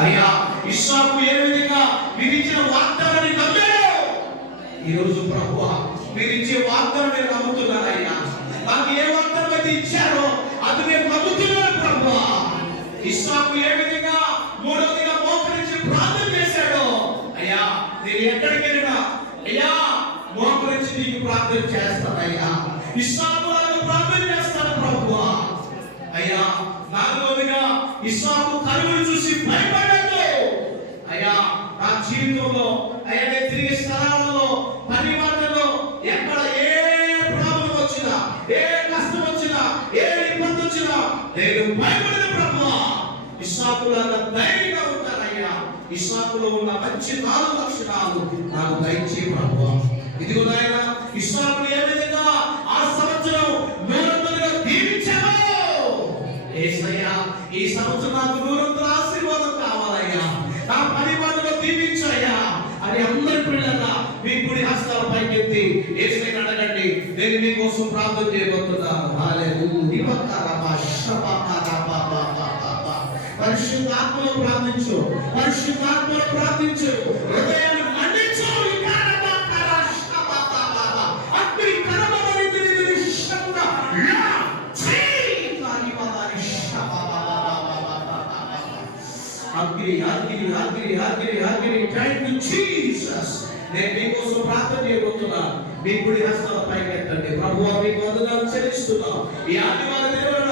అయ్యా ఇస్సాకు ఏ విధంగా మీరు ఇచ్చిన వాగ్దానాన్ని నమ్మాడు? ఈరోజు ప్రభు మీరు ఇచ్చే వాగ్దానం నేను నమ్ముతున్నాను అయ్యా. నాకు ఏ వాగ్దానం అయితే ఇచ్చారో అది నేను నమ్ముతున్నాను ప్రభు. ఇస్సాకు ఏ విధంగా మూడవదిగా మోకరించి ప్రార్థన చేశాడో అయ్యా నేను ఎక్కడికి వెళ్ళినా అయ్యా మోకరించి నీకు ప్రార్థన చేస్తానయ్యా ఇస్సాకు నాకు ప్రార్థన చేస్తాను ప్రభు. అయ్యా నాలుగవదిగా ఇస్సాకు కరువును చూసి జీవితంలో అయ్యా నేను తిరిగే స్థలాలలో పని వాటిలో ఎక్కడ ఏ ప్రాబ్లం వచ్చినా ఏ కష్టం వచ్చినా ఏ ఇబ్బంది వచ్చినా నేను భయపడిన ప్రభు. ఇస్సాకులాగా ధైర్యంగా ఉంటానయ్యా ఇస్సాకులో ఉన్న మంచి నాలుగు లక్షణాలు నాకు దయచే ప్రభు. ఇదిగో నాయన ఇస్సాకులు ఏ విధంగా ఆ సంవత్సరం నూరంతలుగా దీవించావో ఏసయ్యా ఈ సంవత్సరం నాకు నూరంతల ఏసైని అడగండి నేను మీకోసం ప్రార్థన చేయబోతున్నాను హల్లెలూయా పరిశుద్ధాత్మలో ప్రార్థించు పరిశుద్ధాత్మలో ప్రార్థించు హృదయాన్ని మండించు అగ్ని అగ్ని అగ్ని అగ్ని అగ్ని థ్యాంక్ యూ జీసస్ నేను మీకోసం ప్రార్థన చేయబోతున్నాను మీ కుడి హస్తం పైకెత్తండి. ప్రభువా మీకు వందనాలు చెల్లిస్తున్నాం ఈ ఆదివారం